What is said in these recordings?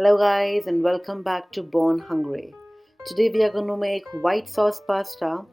Hello guys and welcome back to Born Hungry. Today we are going to make white sauce pasta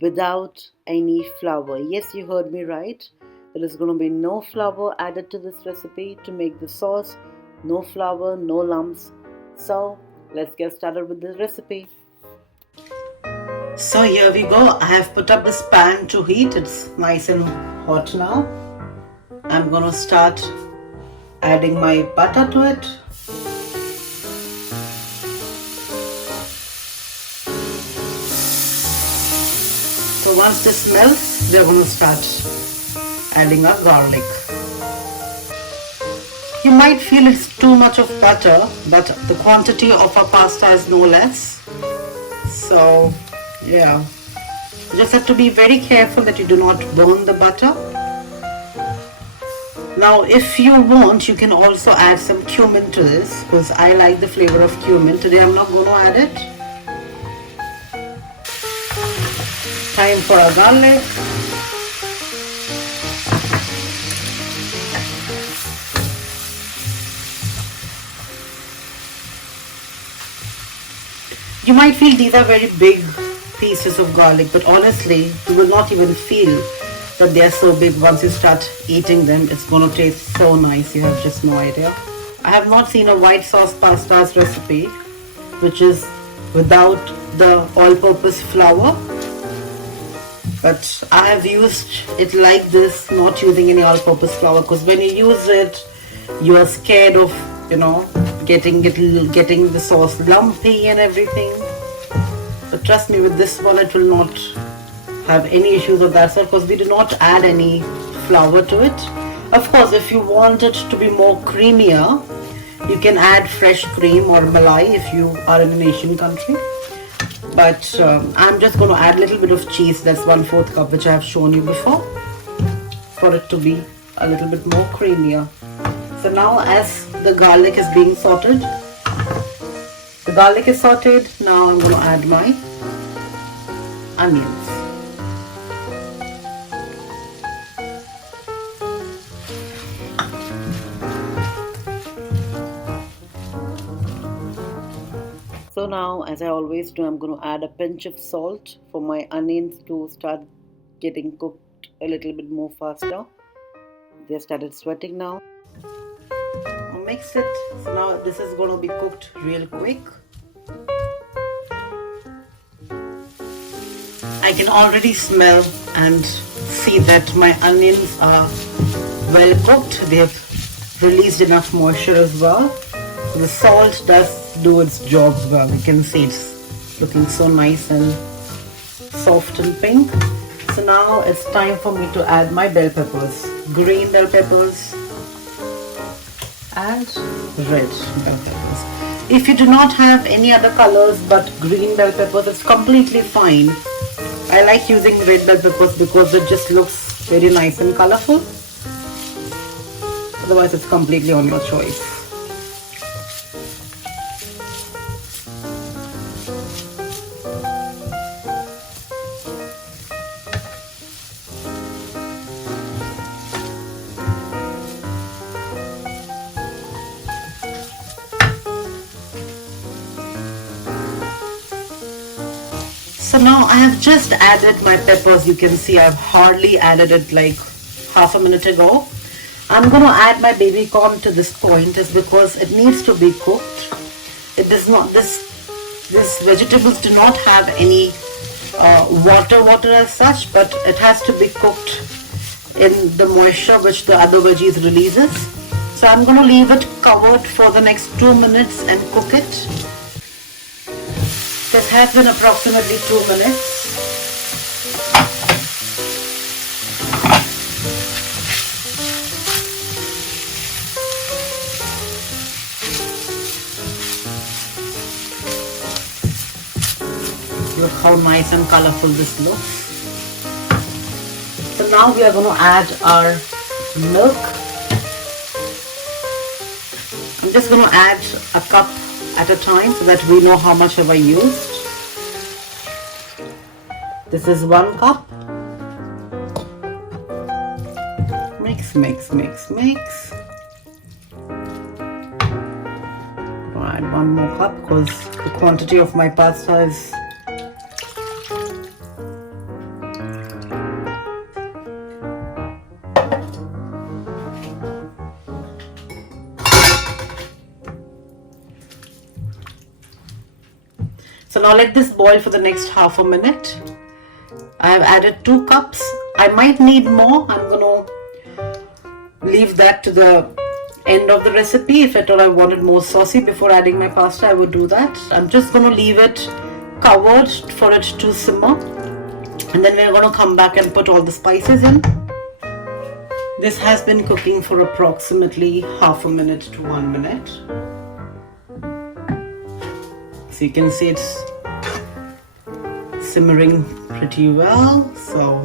without any flour. Yes, you heard me right. There is going to be no flour added to this recipe to make the sauce. No flour, no lumps. So let's get started with the recipe. So here we go. I have put up this pan to heat. It's nice and hot now. I'm going to start adding my butter to it. So once this melts, we are going to start adding our garlic. You might feel it's too much of butter, but the quantity of our pasta is no less. So yeah, you just have to be very careful that you do not burn the butter. Now if you want, you can also add some cumin to this because I like the flavor of cumin. Today I'm not going to add it. Time for our garlic. You might feel these are very big pieces of garlic, but honestly, you will not even feel that they are so big. Once you start eating them, it's going to taste so nice. You have just no idea. I have not seen a white sauce pasta's recipe which is without the all-purpose flour. But I have used it like this, not using any all-purpose flour, because when you use it, you are scared of, getting the sauce lumpy and everything. But trust me, with this one, it will not have any issues of that sort, because we do not add any flour to it. Of course, if you want it to be more creamier, you can add fresh cream or malai if you are in an Asian country. But I'm just going to add a little bit of cheese. That's 1/4 cup, which I have shown you before, for it to be a little bit more creamier. So now as the garlic is being sauteed, now I'm going to add my onions. So now, as I always do, I'm going to add a pinch of salt for my onions to start getting cooked a little bit more faster. They started sweating now. I'll mix it. So now this is going to be cooked real quick. I can already smell and see that my onions are well cooked. They have released enough moisture as well. The salt does do its job well. You can see it's looking so nice and soft and pink. So now it's time for me to add my bell peppers. Green bell peppers and red bell peppers. If you do not have any other colors but green bell peppers, it's completely fine. I like using red bell peppers because it just looks very nice and colorful. Otherwise, it's completely on your choice. So now I have just added my peppers. You can see I've hardly added it like half a minute ago. I'm going to add my baby corn to this point is because it needs to be cooked. It does not, this vegetables do not have any water as such, but it has to be cooked in the moisture which the other veggies releases. So I'm going to leave it covered for the next 2 minutes and cook it. This has been approximately 2 minutes. Look how nice and colorful this looks. So now we are going to add our milk. I'm just going to add a cup at a time so that we know how much have I used. This is 1 cup. Mix. add 1 more cup because the quantity of my pasta is So now let this boil for the next half a minute. I have added 2 cups. I might need more. I'm going to leave that to the end of the recipe. If at all I wanted more saucy before adding my pasta, I would do that. I'm just going to leave it covered for it to simmer. And then we're going to come back and put all the spices in. This has been cooking for approximately half a minute to 1 minute. So you can see it's simmering pretty well. So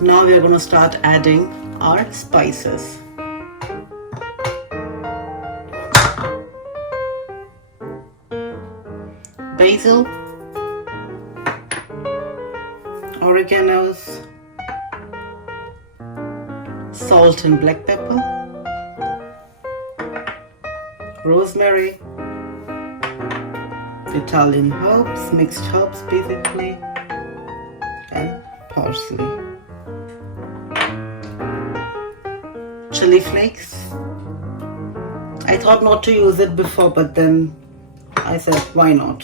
now we are going to start adding our spices. Basil, oreganos, salt and black pepper, rosemary, Italian herbs, mixed herbs basically, and parsley. Chili flakes. I thought not to use it before, but then I said why not.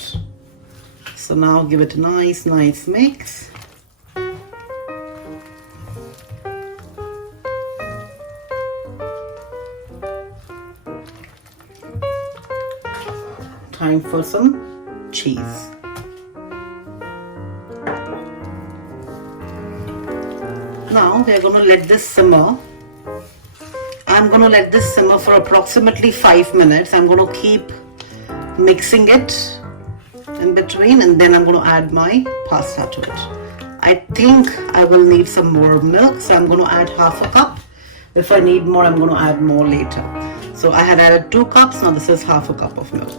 So now give it a nice mix. Time for some cheese. Now we are going to let this simmer. I'm going to let this simmer for approximately 5 minutes. I'm going to keep mixing it in between, and then I'm going to add my pasta to it. I think I will need some more milk, so I'm going to add half a cup. If I need more, I'm going to add more later. So I had added 2 cups, now this is half a cup of milk.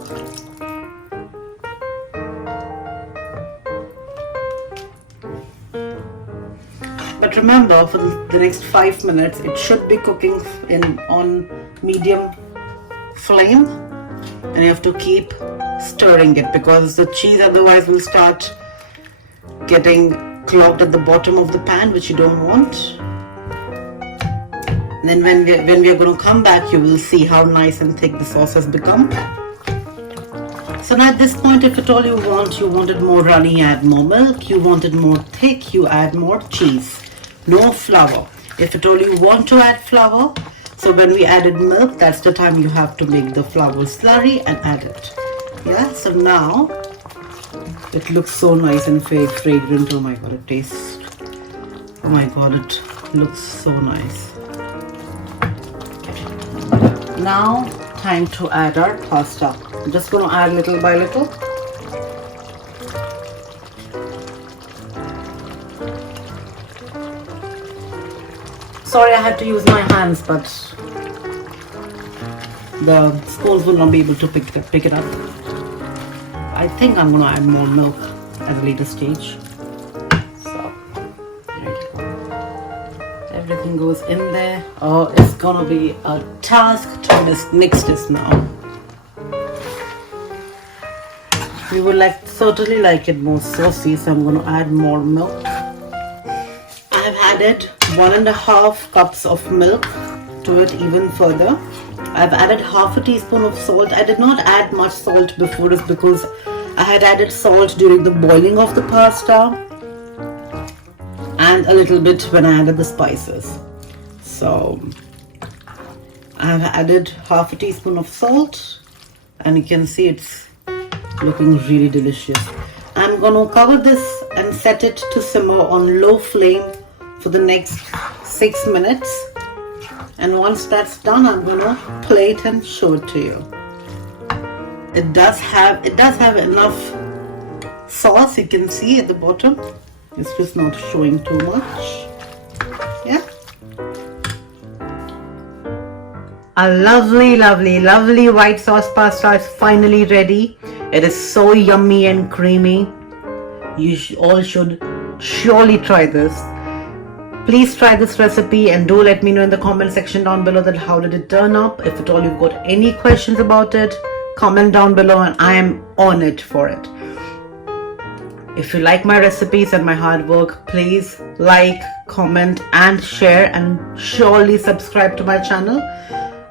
But remember, for the next 5 minutes, it should be cooking on medium flame, and you have to keep stirring it because the cheese otherwise will start getting clogged at the bottom of the pan, which you don't want. And then when we are going to come back, you will see how nice and thick the sauce has become. So now at this point, if at all you wanted more runny, add more milk. You wanted more thick, you add more cheese. No flour. If at all you want to add flour, so when we added milk, that's the time you have to make the flour slurry and add it. Yeah, so now it looks so nice and fragrant. Oh my god, it tastes, oh my god, it looks so nice. Now time to add our pasta. I'm just going to add little by little. Sorry, I had to use my hands, but the spoons will not be able to pick it up. I think I'm going to add more milk at a later stage. So, there you go. Everything goes in there. Oh, it's going to be a task to mix this now. You would certainly like it more saucy, so I'm going to add more milk. I've added 1.5 cups of milk to it even further. I've added half a teaspoon of salt. I did not add much salt before this because I had added salt during the boiling of the pasta and a little bit when I added the spices. So I've added half a teaspoon of salt, and you can see it's looking really delicious. I'm going to cover this and set it to simmer on low flame for the next 6 minutes, and once that's done, I'm going to plate and show it to you. It does have enough sauce, you can see at the bottom. It's just not showing too much. Yeah. A lovely white sauce pasta is finally ready. It is so yummy and creamy. You all should surely try this. Please try this recipe and do let me know in the comment section down below that how did it turn up. If at all you've got any questions about it, comment down below and I am on it for it. If you like my recipes and my hard work, please like, comment and share, and surely subscribe to my channel.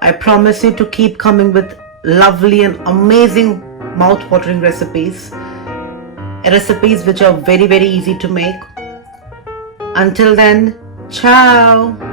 I promise you to keep coming with lovely and amazing mouth-watering recipes which are very easy to make. Until then, ciao.